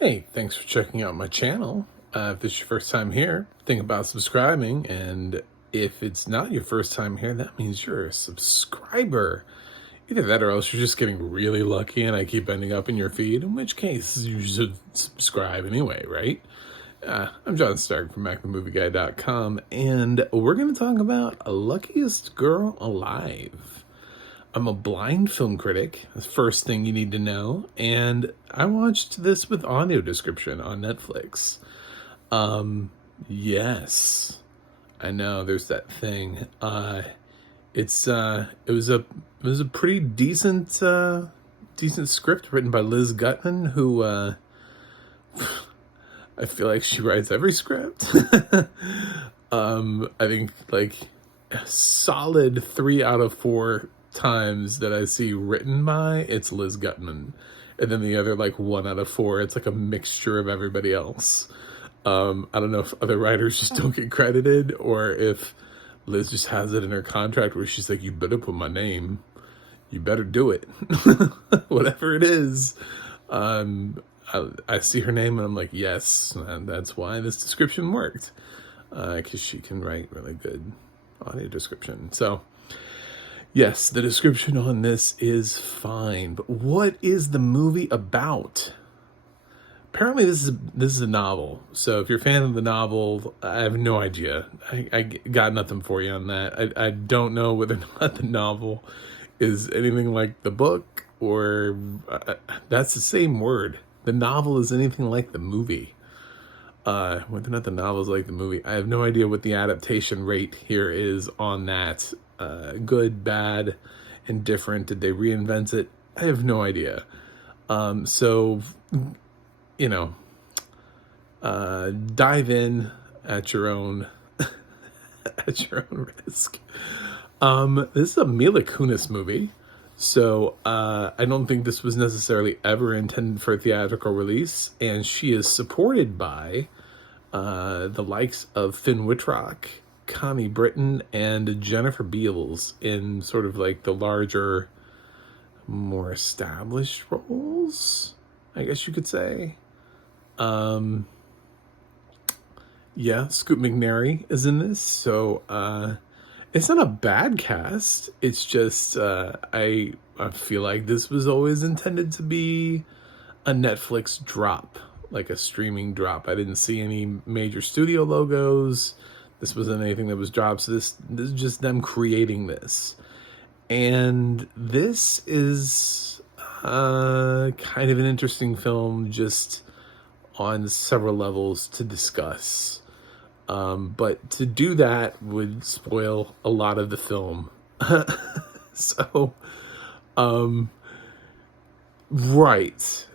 Hey, thanks for checking out my channel. If this is your first time here, think about subscribing. And if it's not your first time here, that means you're a subscriber. Either that or else you're just getting really lucky and I keep ending up in your feed, in which case you should subscribe anyway, right? I'm John Stark from MacTheMovieGuy.com, and we're going to talk about Luckiest Girl Alive. I'm a blind film critic, the first thing you need to know, and I watched this with audio description on Netflix. Yes, I know there's that thing. It was a pretty decent script written by Liz Gutman, who I feel like she writes every script. I think like a solid 3 out of 4 times that I see written by, it's Liz Gutman. And then the other like 1 out of 4, it's like a mixture of everybody else. I don't know if other writers just don't get credited or if Liz just has it in her contract where she's like, you better put my name. You better do it. Whatever it is. I see her name and I'm like, yes, and that's why this description worked. Because she can write really good audio description. So, yes, the description on this is fine. But what is the movie about? Apparently, this is a novel. So if you're a fan of the novel, I have no idea. I got nothing for you on that. I don't know whether or not the novel is anything like the book or that's the same word. The novel is anything like the movie. Whether or not the novel is like the movie, I have no idea what the adaptation rate here is on that. Good, bad, indifferent. Did they reinvent it? I have no idea. So, you know, dive in at your own at your own risk. This is a Mila Kunis movie. So I don't think this was necessarily ever intended for a theatrical release, and she is supported by the likes of Finn Wittrock, Connie Britton, and Jennifer Beals in sort of like the larger, more established roles, I guess you could say. Yeah, Scoot McNairy is in this, so it's not a bad cast. It's just I feel like this was always intended to be a Netflix drop, like a streaming drop. I didn't see any major studio logos. This wasn't anything that was dropped. So this is just them creating this. And this is kind of an interesting film just on several levels to discuss. But to do that would spoil a lot of the film. So, right.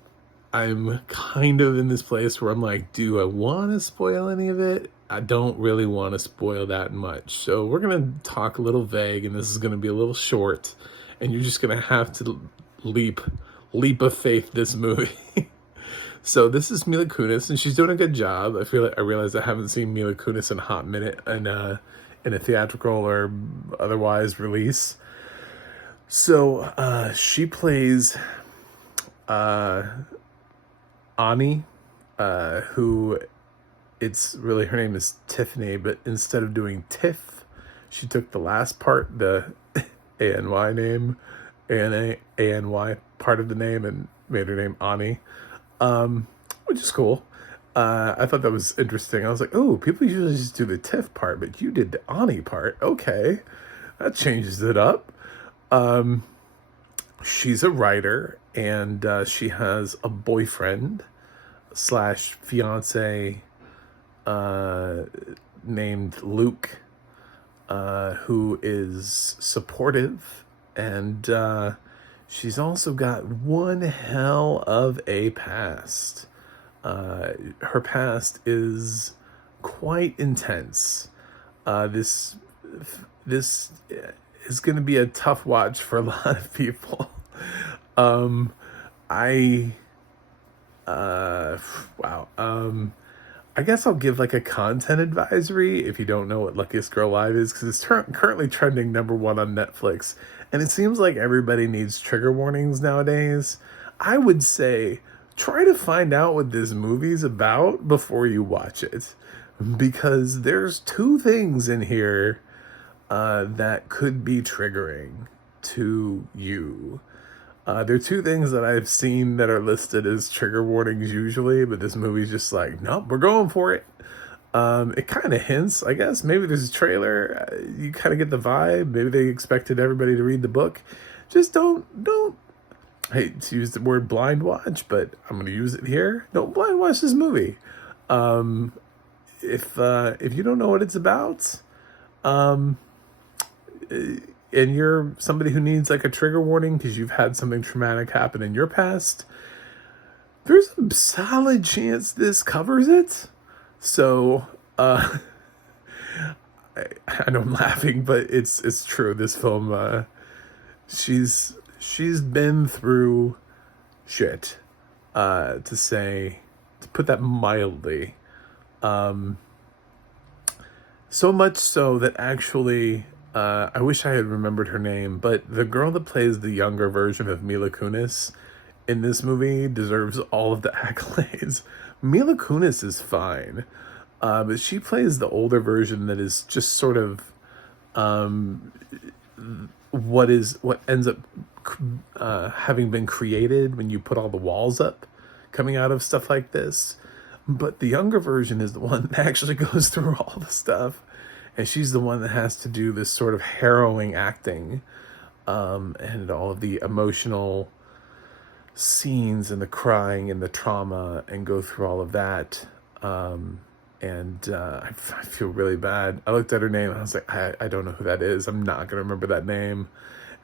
I'm kind of in this place where I'm like, do I want to spoil any of it? I don't really want to spoil that much. So we're going to talk a little vague, and this is going to be a little short, and you're just going to have to leap of faith this movie. So this is Mila Kunis, and she's doing a good job. I realize I haven't seen Mila Kunis in a hot minute in a theatrical or otherwise release. So she plays Ani, who it's really, her name is Tiffany, but instead of doing Tiff, she took the last part, the A-N-Y name, A-N-A-A-N-Y part of the name, and made her name Ani. Which is cool. I thought that was interesting. I was like, oh, people usually just do the Tiff part, but you did the Ani part. Okay. That changes it up. She's a writer, and she has a boyfriend slash fiance named Luke, who is supportive, and she's also got one hell of a past. Her past is quite intense. This is going to be a tough watch for a lot of people. I guess I'll give like a content advisory if you don't know what Luckiest Girl Alive is, because it's currently trending #1 on Netflix, and it seems like everybody needs trigger warnings nowadays. I would say try to find out what this movie's about before you watch it, because there's two things in here that could be triggering to you. There are two things that I've seen that are listed as trigger warnings usually, but this movie's just like, nope, we're going for it. It kind of hints, I guess. Maybe there's a trailer. You kind of get the vibe. Maybe they expected everybody to read the book. Just don't. I hate to use the word blind watch, but I'm going to use it here. Don't blind watch this movie. If you don't know what it's about, and you're somebody who needs like a trigger warning because you've had something traumatic happen in your past, there's a solid chance this covers it. So, I know I'm laughing, but it's true. This film, she's been through shit, to put that mildly. So much so that actually, I wish I had remembered her name, but the girl that plays the younger version of Mila Kunis in this movie deserves all of the accolades. Mila Kunis is fine, but she plays the older version that is just sort of what ends up having been created when you put all the walls up coming out of stuff like this. But the younger version is the one that actually goes through all the stuff, and she's the one that has to do this sort of harrowing acting, and all of the emotional scenes and the crying and the trauma, and go through all of that. I feel really bad. I looked at her name and I was like, I don't know who that is. I'm not going to remember that name.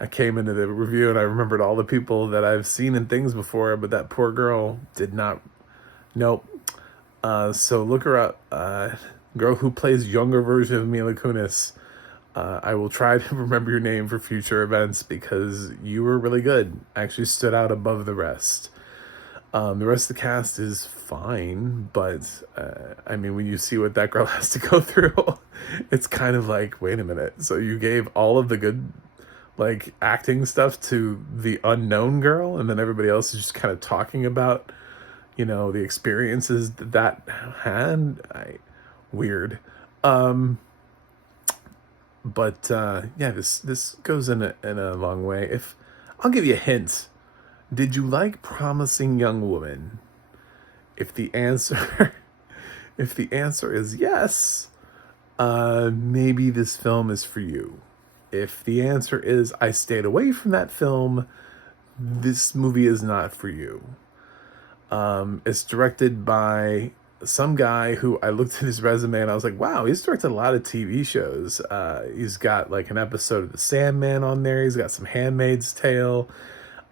I came into the review and I remembered all the people that I've seen in things before, but that poor girl did not. Nope. So look her up. Girl who plays younger version of Mila Kunis. I will try to remember your name for future events because you were really good. Actually stood out above the rest. The rest of the cast is fine, but I mean, when you see what that girl has to go through, it's kind of like, wait a minute. So you gave all of the good, like, acting stuff to the unknown girl, and then everybody else is just kind of talking about, the experiences that had. Weird. But yeah, this goes in a long way. I'll give you a hint. Did you like Promising Young Woman? If the answer is yes, maybe this film is for you. If the answer is I stayed away from that film, this movie is not for you. It's directed by some guy who I looked at his resume and I was like, wow, he's directed a lot of TV shows. He's got like an episode of The Sandman on there. He's got some Handmaid's Tale.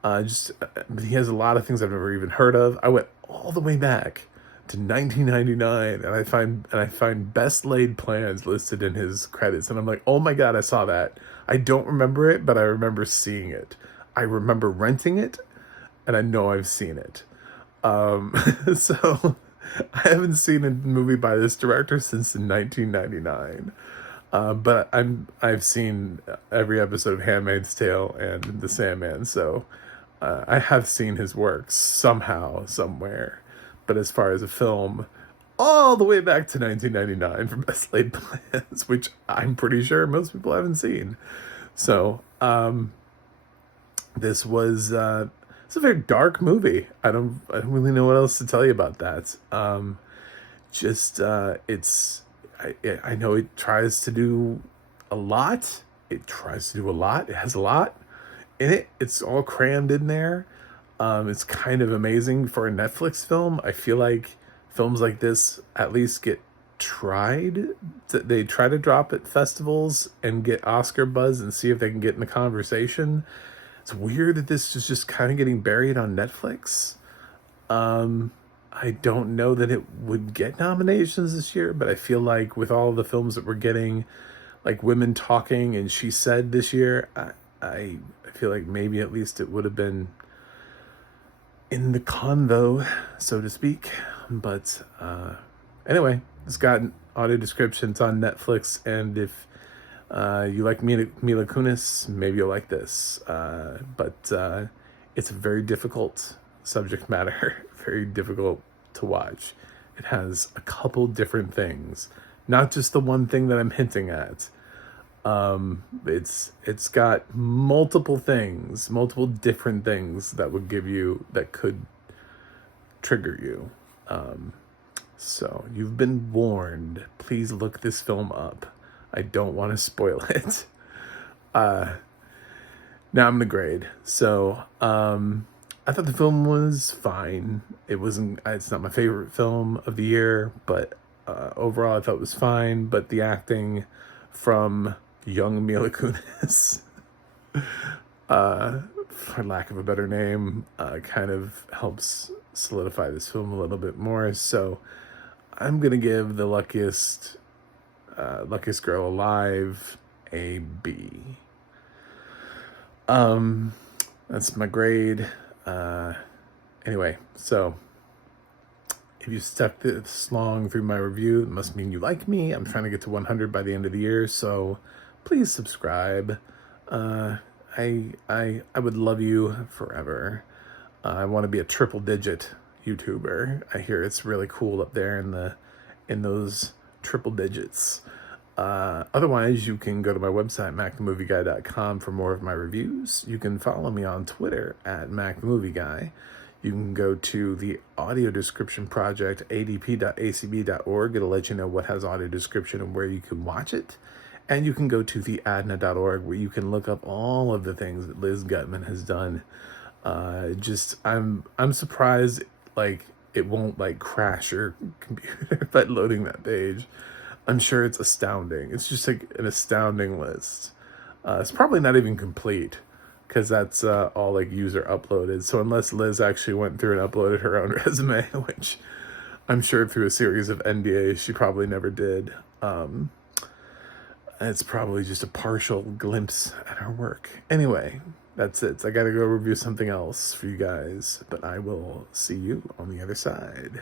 He has a lot of things I've never even heard of. I went all the way back to 1999 and I find Best Laid Plans listed in his credits. And I'm like, oh my God, I saw that. I don't remember it, but I remember seeing it. I remember renting it and I know I've seen it. So I haven't seen a movie by this director since 1999. But I've seen every episode of Handmaid's Tale and The Sandman, so I have seen his works somehow, somewhere. But as far as a film, all the way back to 1999 for Best Laid Plans, which I'm pretty sure most people haven't seen. So this was it's a very dark movie. I don't really know what else to tell you about that. I know it tries to do a lot. It has a lot in it. It's all crammed in there. It's kind of amazing for a Netflix film. I feel like films like this at least get tried. They try to drop at festivals and get Oscar buzz and see if they can get in the conversation. It's weird that this is just kind of getting buried on Netflix. I don't know that it would get nominations this year, but I feel like with all the films that we're getting, like Women Talking and She Said this year, I feel like maybe at least it would have been in the convo, so to speak. But anyway, it's got an audio description. It's on Netflix, and if you like Mila Kunis, maybe you'll like this. But it's a very difficult subject matter very difficult to watch. It has a couple different things, not just the one thing that I'm hinting at. It's got multiple things, multiple different things that could trigger you. So you've been warned. Please look this film up. I don't want to spoil it. Now I'm gonna grade. So I thought the film was fine. It's not my favorite film of the year, but overall I thought it was fine. But the acting from young Mila Kunis, for lack of a better name, kind of helps solidify this film a little bit more. So I'm gonna give the Luckiest Girl Alive a B. That's my grade. Anyway, so if you stuck this long through my review, it must mean you like me. I'm trying to get to 100 by the end of the year, so please subscribe. I would love you forever. I want to be a triple digit YouTuber. I hear it's really cool up there in those triple digits. Otherwise, you can go to my website, macthemovieguy.com, for more of my reviews. You can follow me on Twitter at macthemovieguy. You can go to the audio description project, adp.acb.org. It'll let you know what has audio description and where you can watch it. And you can go to theadna.org, where you can look up all of the things that Liz Gutman has done. I'm surprised, like, it won't, like, crash your computer by loading that page. I'm sure it's astounding. It's just like an astounding list. It's probably not even complete, because that's all like user uploaded. So unless Liz actually went through and uploaded her own resume, which I'm sure through a series of NDAs she probably never did, it's probably just a partial glimpse at her work. Anyway, that's it. I gotta go review something else for you guys, but I will see you on the other side.